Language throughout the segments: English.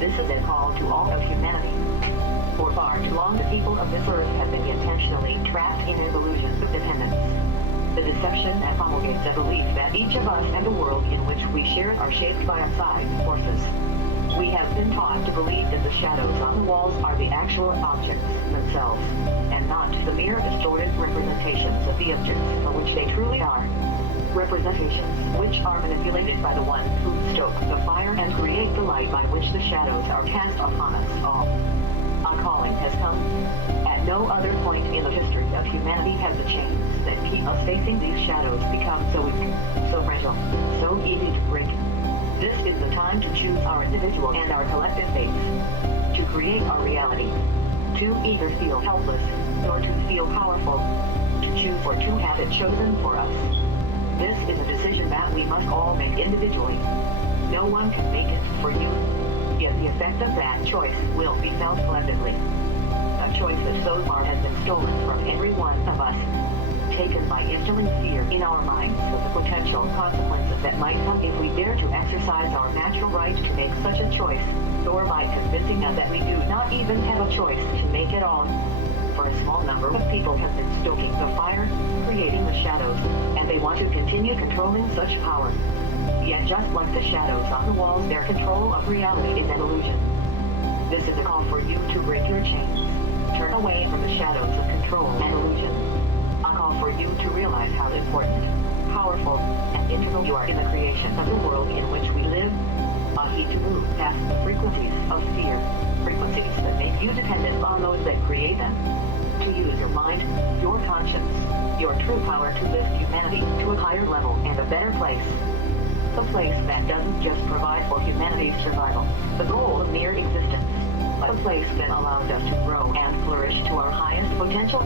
This is a call to all of humanity. For far too long the people of this earth have been intentionally trapped in illusions of dependence. The deception that promulgates a belief that each of us and the world in which we share are shaped by outside forces. We have been taught to believe that the shadows on the walls are the actual objects themselves, and not the mere distorted representations of the objects for which they truly are. Representations which are manipulated by the one who stokes the fire and create the light by which the shadows are cast upon us all. Our calling has come. At no other point in the history of humanity has the chains that keep us facing these shadows become so weak, so fragile, so easy to break. This is the time to choose our individual and our collective fates, to create our reality, to either feel helpless, or to feel powerful, to choose or to have it chosen for us. This is a decision that we must all make individually. No one can make it for you, yet the effect of that choice will be felt collectively. A choice that so far has been stolen from every one of us, taken by instilling fear in our minds of the potential consequences that might come if we dare to exercise our natural right to make such a choice, or by convincing us that we do not even have a choice to make at all. For a small number of people have been stoking the fire, creating the shadows, and they want to continue controlling such power. Yet just like the shadows on the walls, their control of reality is an illusion. This is a call for you to break your chains, turn away from the shadows of control and illusion. A call for you to realize how important, powerful, and integral you are in the creation of the world in which we live. A heat to move past the frequencies of fear, frequencies that make you dependent on those that create them. To use your mind, your conscience, your true power to lift humanity to a higher level and a better place. A place that doesn't just provide for humanity's survival, the goal of mere existence, but a place that allows us to grow and flourish to our highest potential.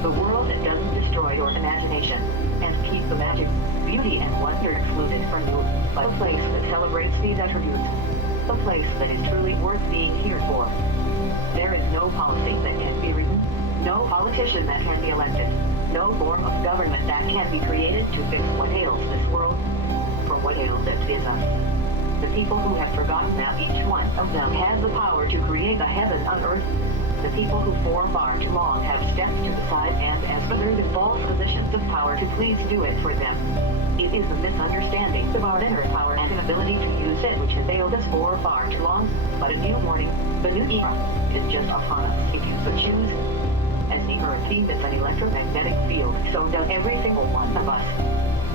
The world that doesn't destroy your imagination and keep the magic, beauty, and wonder excluded from you, but a place that celebrates these attributes. A place that is truly worth being here for. There is no policy that can be written, no politician that can be elected, no form of government that can be created to fix what ails this world. For what ails it is us. The people who have forgotten that each one of them has the power to create the heaven on earth. The people who for far too long have stepped to the side and as others in false positions of power to please do it for them. It is the misunderstanding of our inner power and inability to use it which has failed us for far too long. But a new morning, the new era, is just upon us if you so choose. As the earth emits an electromagnetic field, so does every single one of us.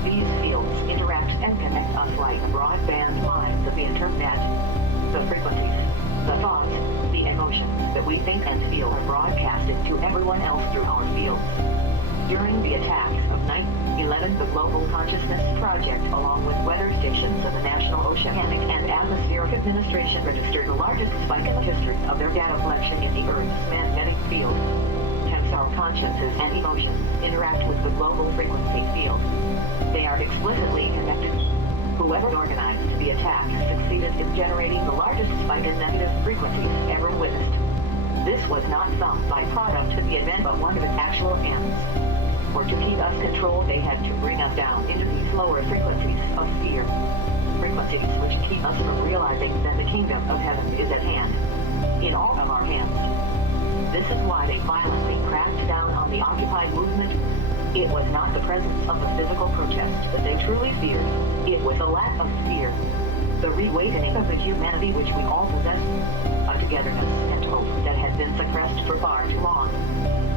These fields interact and connect us like broadband lines of the internet. The frequencies, the thoughts, the emotions that we think and feel are broadcasted to everyone else through our fields. During the attacks of 9/11, the Global Consciousness Project, along with weather stations of the National Oceanic and Atmospheric Administration, registered the largest spike in the history of their data collection in the Earth's magnetic field. Hence our consciences and emotions interact with the global frequency field. They are explicitly connected. Whoever organized the attack succeeded in generating the largest spike in negative frequencies ever witnessed. This was not some byproduct of the event, but one of its actual ends. For to keep us controlled, they had to bring us down into these lower frequencies of fear. Frequencies which keep us from realizing that the kingdom of heaven is at hand. In all of our hands. This is why they violently cracked down on the Occupy movement. It was not the presence of the physical protest that they truly feared. It was the lack of fear. The reawakening of the humanity which we all possess. A togetherness and hope that had been suppressed for far too long.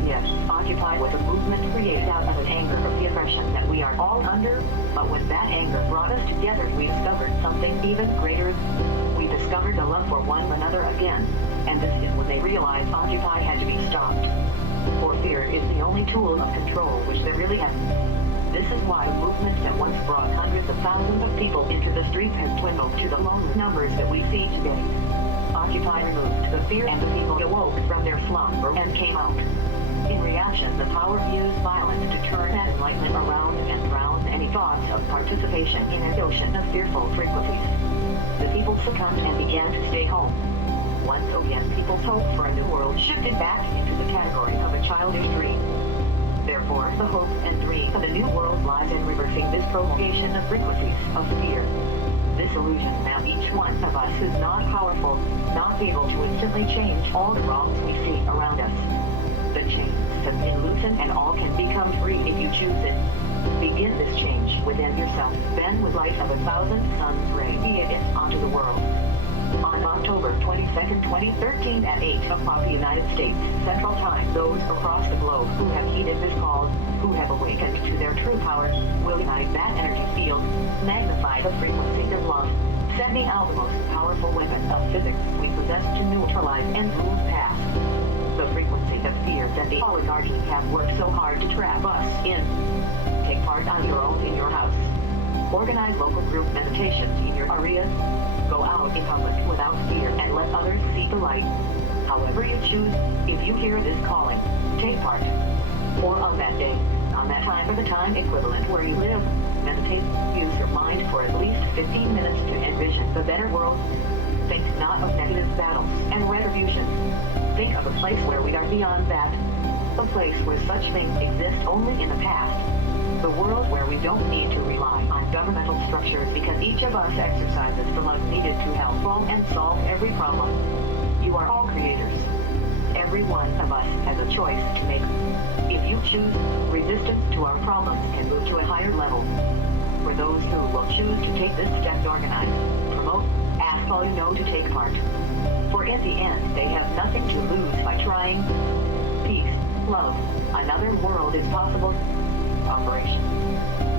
Yes, Occupy was a movement created out of an anger of the oppression that we are all under, but when that anger brought us together, we discovered something even greater. We discovered a love for one another again, and this is when they realized Occupy had to be stopped. For fear is the only tool of control which they really have. This is why a movement that once brought hundreds of thousands of people into the streets has dwindled to the lone numbers that we see today. Occupy removed the fear and the people awoke from their slumber and came out. In reaction, the power used violence to turn that enlightenment around and drown any thoughts of participation in an ocean of fearful frequencies. The people succumbed and began to stay home. Once again, people's hope for a new world shifted back into the category of a childish dream. Therefore, the hope and dream of the new world lies in reversing this prolongation of frequencies of fear. This illusion that each one of us is not powerful, not able to instantly change all the wrongs we see around us. The chains have been loosened and all can become free if you choose it. Begin this change within yourself, then with light of 1,000 suns radiate it onto the world. On October 22nd, 2013 at 8 o'clock United States Central Time, those across the globe who have heeded this call, who have awakened to their true power, will unite that energy field, magnify the frequency of love, sending out the most powerful weapon of physics we possess to neutralize and move past the frequency of fear that the oligarchy have worked so hard to trap us in. Take part on your own in your house. Organize local group meditations in your areas. Go out in public without fear and let others see the light. However you choose, if you hear this calling, take part. Or on that day, on that time or the time equivalent where you live, meditate, use your mind for at least 15 minutes to envision the better world. Think not of negative battles and retribution. Think of a place where we are beyond that. A place where such things exist only in the past. The world where we don't need to rely on governmental structures because each of us exercises the love needed to help solve and solve every problem. You are all creators. Every one of us has a choice to make. If you choose, resistance to our problems can move to a higher level. For those who will choose to take this step to organize, promote, ask all you know to take part. For in the end, they have nothing to lose by trying. Peace, love, another world is possible. Operation.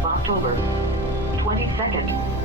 October 22nd.